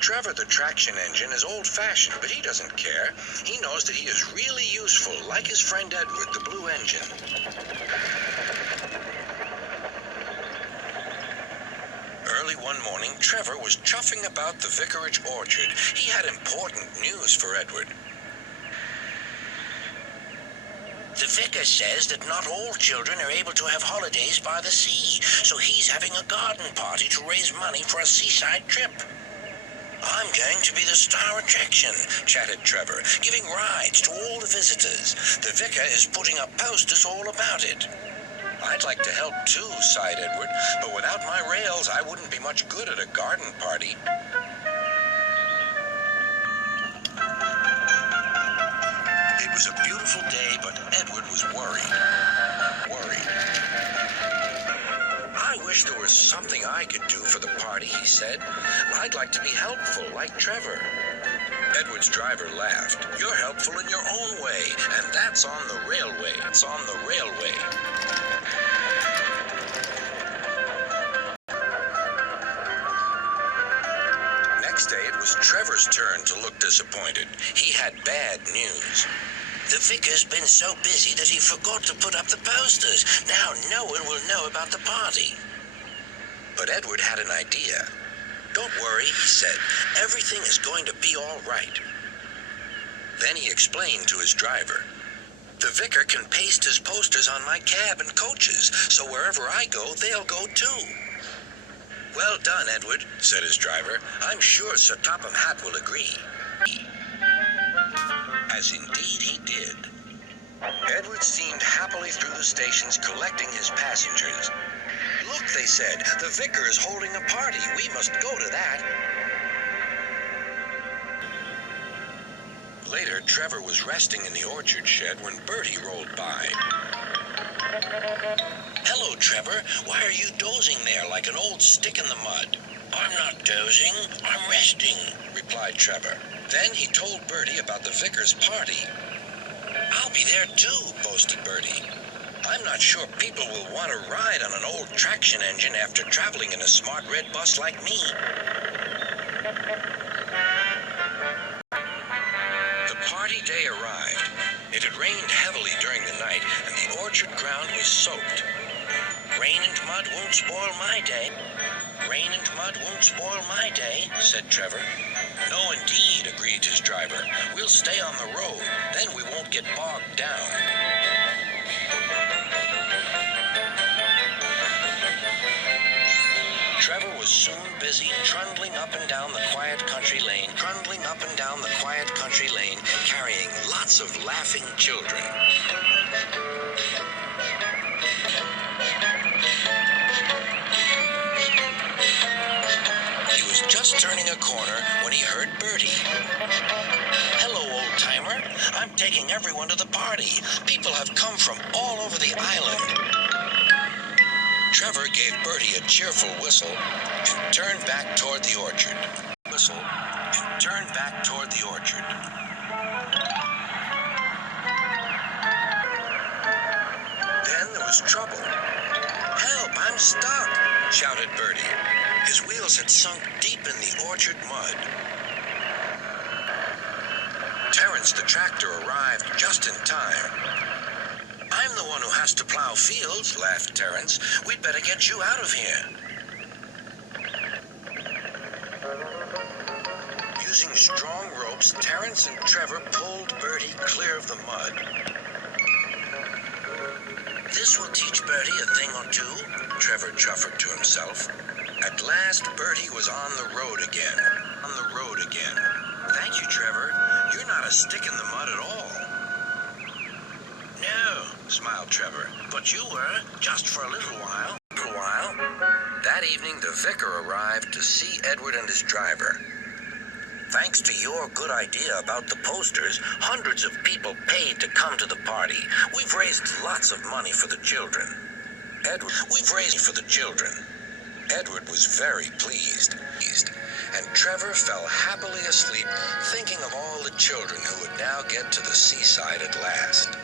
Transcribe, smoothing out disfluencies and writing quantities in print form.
Trevor the traction engine is old-fashioned, but he doesn't care. He knows that he is really useful, like his friend Edward, the blue engine. Early one morning, Trevor was chuffing about the vicarage orchard. He had important news for Edward. The vicar says that not all children are able to have holidays by the sea, so he's having a garden party to raise money for a seaside trip. I'm going to be the star attraction, chatted Trevor, giving rides to all the visitors. The vicar is putting up posters all about it. I'd like to help too, sighed Edward, but without my rails, I wouldn't be much good at a garden party. It was a beautiful day, but Edward was worried. I wish there was something I could do for the party, he said. I'd like to be helpful, like Trevor. Edward's driver laughed. You're helpful in your own way, and that's on the railway. It's on the railway. Next day, it was Trevor's turn to look disappointed. He had bad news. The vicar's been so busy that he forgot to put up the posters. Now no one will know about the party. But Edward had an idea. Don't worry, he said. Everything is going to be all right. Then he explained to his driver. The vicar can paste his posters on my cab and coaches, so wherever I go, they'll go too. Well done, Edward, said his driver. I'm sure Sir Topham Hatt will agree. As indeed he did. Edward steamed happily through the stations collecting his passengers. Look, they said, the vicar is holding a party. We must go to that. Later, Trevor was resting in the orchard shed when Bertie rolled by. Hello, Trevor. Why are you dozing there like an old stick in the mud? I'm not dozing. I'm resting, replied Trevor. Then he told Bertie about the vicar's party. I'll be there too, boasted Bertie. I'm not sure people will want to ride on an old traction engine after traveling in a smart red bus like me. The party day arrived. It had rained heavily during the night, and the orchard ground was soaked. Rain and mud won't spoil my day. Rain and mud won't spoil my day, said Trevor. No, indeed, agreed his driver. We'll stay on the road. Then we won't get bogged down. Trevor was soon busy trundling up and down the quiet country lane, carrying lots of laughing children. He was just turning a corner when he heard Bertie. Hello, old-timer. I'm taking everyone to the party. People have come from all over the island. Trevor gave Bertie a cheerful whistle and turned back toward the orchard. Then there was trouble. Help, I'm stuck, shouted Bertie. His wheels had sunk deep in the orchard mud. Terence the tractor arrived just in time. I'm the one who has to plow fields, laughed Terence. We'd better get you out of here. Using strong ropes, Terence and Trevor pulled Bertie clear of the mud. This will teach Bertie a thing or two, Trevor chuffered to himself. At last, Bertie was on the road again. Thank you, Trevor. You're not a stick in the mud at all. No, smiled Trevor. but you were, just for a little while. That evening, the vicar arrived to see Edward and his driver. Thanks to your good idea about the posters, hundreds of people paid to come to the party. We've raised lots of money for the children. Edward was very pleased, and Trevor fell happily asleep, thinking of all the children who would now get to the seaside at last.